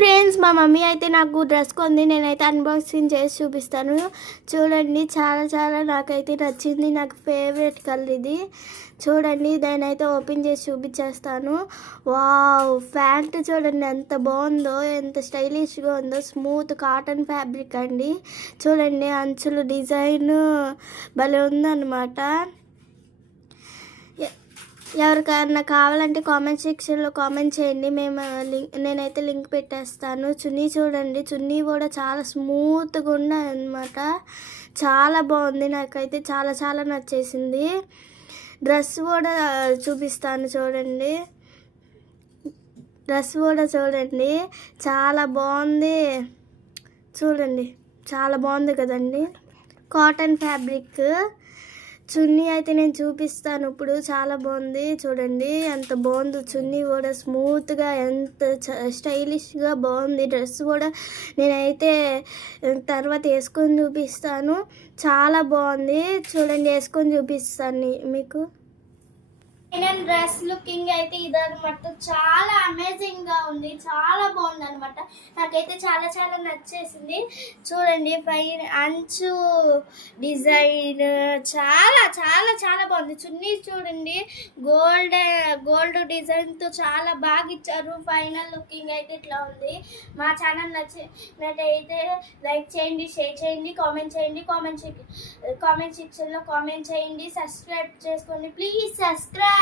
Friends, మా mummy అయితే నాకు డ్రెస్ కొంది. నేనైతే అన్బాక్సింగ్ చేసి చూపిస్తాను. చూడండి, చాలా చాలా నాకైతే నచ్చింది. నాకు ఫేవరెట్ కలర్ ఇది. చూడండి, దాన్ని అయితే ఓపెన్ చేసి చూపించేస్తాను. వావ్, ప్యాంట్ చూడండి ఎంత బాగుందో, ఎంత స్టైలిష్గా ఉందో. స్మూత్ కాటన్ ఫ్యాబ్రిక్ అండి. చూడండి, అంచులు డిజైన్ భలే ఉందన్నమాట. ఎవరికైనా కావాలంటే కామెంట్ సెక్షన్లో కామెంట్ చేయండి. నేనైతే లింక్ పెట్టేస్తాను. చున్నీ చూడండి, చున్నీ కూడా చాలా స్మూత్గా ఉన్నది అనమాట. చాలా బాగుంది, నాకైతే చాలా చాలా నచ్చేసింది. డ్రెస్ కూడా చూపిస్తాను చూడండి. డ్రెస్ కూడా చూడండి, చాలా బాగుంది. చూడండి, చాలా బాగుంది కదండి. Cotton fabric. చున్నీ అయితే నేను చూపిస్తాను ఇప్పుడు. చాలా బాగుంది చూడండి, ఎంత బాగుందో. చున్నీ కూడా స్మూత్గా ఎంత స్టైలిష్గా బాగుంది. డ్రెస్ కూడా నేనైతే తర్వాత వేసుకొని చూపిస్తాను. చాలా బాగుంది చూడండి, వేసుకొని చూపిస్తాను మీకు. నేను డ్రెస్ లుకింగ్ అయితే ఇదనమాట. చాలా అమేజింగ్గా ఉంది, చాలా బాగుంది అనమాట. నాకైతే చాలా చాలా నచ్చేసింది. చూడండి, పైన అంచు డిజైన్ చాలా చాలా చాలా బాగుంది. చున్నీ చూడండి, గోల్డ్ డిజైన్తో చాలా బాగా ఇచ్చారు. ఫైనల్ లుకింగ్ అయితే ఇట్లా ఉంది. మా ఛానల్ నచ్చినట్టయితే లైక్ చేయండి, షేర్ చేయండి, కామెంట్ చేయండి. కామెంట్ సెక్షన్లో కామెంట్ చేయండి. సబ్స్క్రైబ్ చేసుకోండి, ప్లీజ్ సబ్స్క్రైబ్.